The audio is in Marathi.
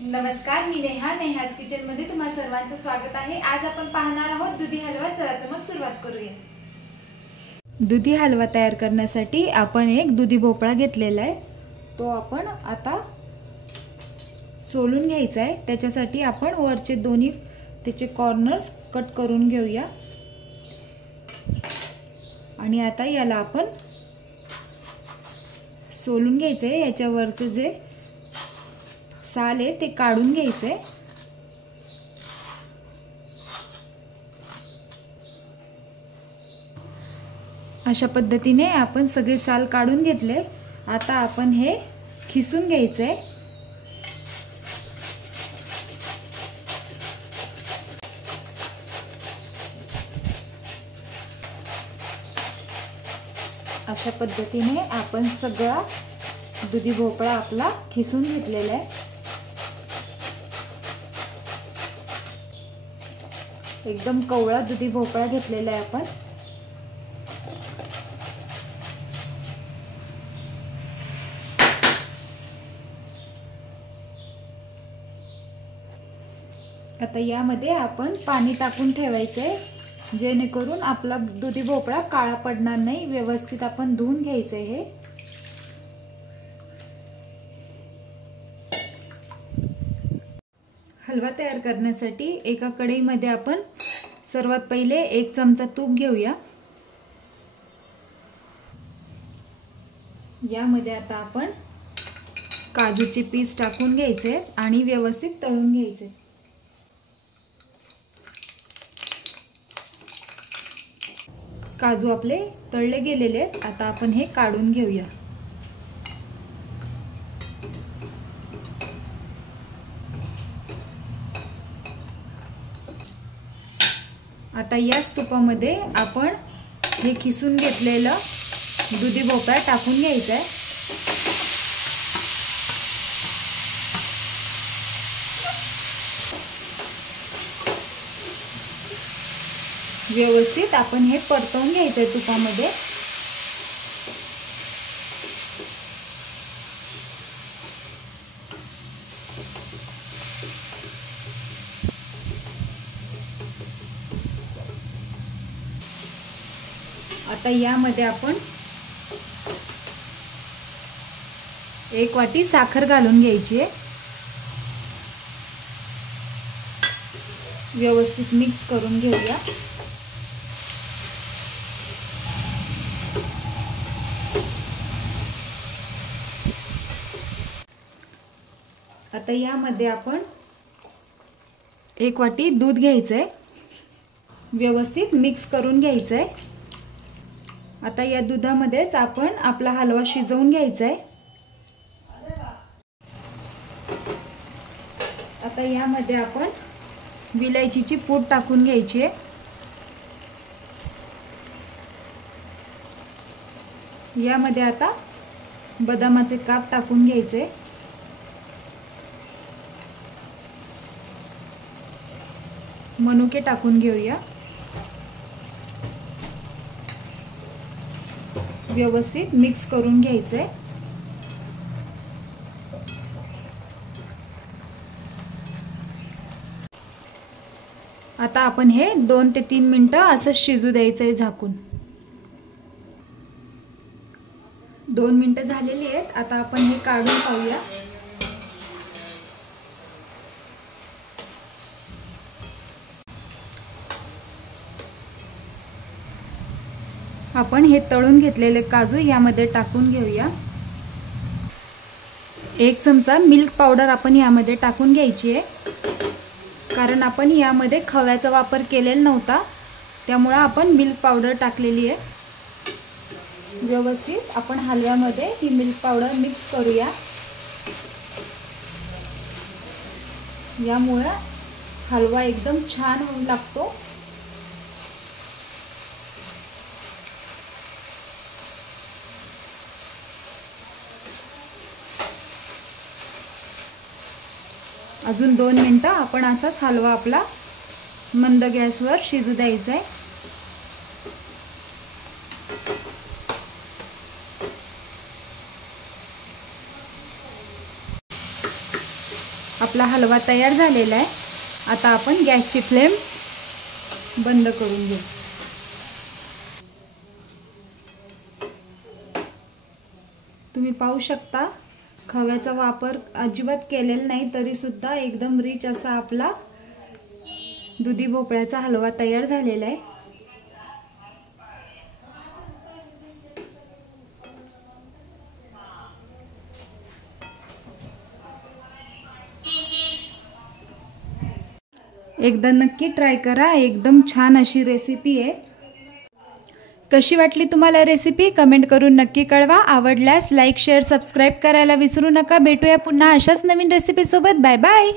नमस्कार, मी नेहाज किचन मध्ये तुम्हा सर्वांचं स्वागत आहे। आज आपण पाहणार आहोत दुधी हलवा। चला तर मग सुरुवात करूया। दुधी हलवा तयार करण्यासाठी आपण एक दुधी भोपळा घेतलेला आहे, तो आपण आता सोलून घ्यायचा आहे। त्याच्यासाठी आपण वरचे दोन्ही त्याचे कॉर्नर्स कट करून घेऊया आणि आता याला आपण सोलून घ्यायचे। याच्या वरचे जे साल आहे ते काढून घ्यायचे। अशा पद्धतीने आपण सगळे साल काढून घेतले। आता आपण हे खिसून घ्यायचे। अशा पद्धतीने आपण सगळा दुधी भोपळा आपला खिसून घेतलेला आहे। एकदम कवळा दुधी भोपळा घेतलेला आहे आपण। आता यामध्ये आपण पाणी टाकून ठेवायचे, जेणेकरून आपला दुधी भोपळा काळा पडणार नाही। व्यवस्थित आपण धुवून घ्यायचे। हे हलवा तयार करण्यासाठी एका कढईमध्ये आपण सर्वात पहिले 1 चमचा तूप घेऊया। यामध्ये आता आपण काजूचे पीस टाकून घ्यायचे आणि व्यवस्थित तळून घ्यायचे। काजू आपले तळले गेलेले आहेत। आता आपण हे काढून घेऊया। आता याच तुपामध्ये आपण हे खिसून घेतलेलं दुधी भोपळा टाकून घ्यायचा आहे। व्यवस्थित आपण हे परतवून घ्यायचं आहे तुपामध्ये। आता यामध्ये आपण 1 वाटी साखर घालून घ्यायची आहे। व्यवस्थित मिक्स करून घेऊया। आता यामध्ये आपण 1 वाटी दूध घ्यायचंय, व्यवस्थित मिक्स करून घ्यायचंय। आता या दुधामध्येच आपण आपला हलवा शिजवून घ्यायचा आहे। आता यामध्ये आपण विलायचीची पूड टाकून घ्यायची आहे। यामध्ये आता बदामाचे काप टाकून घ्यायचे। मनुके टाकून घेऊया। व्यवस्थित मिक्स करून घ्यायचे। आता आपण हे 2 ते 3 मिनिटं असं शिजू द्यायचंय झाकून। 2 मिनिटं झालेली आहेत। आता आपण हे काढून पाहूया। आपण हे तळून घेतलेले काजू यामध्ये टाकून घेऊया। 1 चमचा मिल्क पावडर आपण यामध्ये टाकून घ्यायची आहे, कारण आपण यामध्ये खव्याचा वापर केलेला नव्हता, त्यामुळे आपण मिल्क पावडर टाकलेली आहे। व्यवस्थित आपण हलव्यामध्ये ही मिल्क पावडर मिक्स करूया। यामुळे हलवा एकदम छान लागतो। अजून 2 मिनिटं आपण असाच हलवा आपला मंद गॅसवर शिजू द्यायचा आहे। आपला हलवा तयार झालेला आहे। आता आपण गॅसची फ्लेम बंद करून घेऊ। तुम्ही पाहू शकता खव्याचा वापर अजिबात केलेला नाही तरी सुद्धा एकदम रिच असा आपला दुधी भोपळ्याचा हलवा तयार झालेला आहे। एकदा नक्की ट्राय करा, एकदम छान अशी रेसिपी आहे। कशी वाटली तुम्हाला रेसिपी कमेंट करून नक्की कळवा। आवडल्यास लाईक शेअर सबस्क्राईब करायला विसरू नका। भेटूया पुन्हा अशाच नवीन रेसिपी सोबत। Bye bye.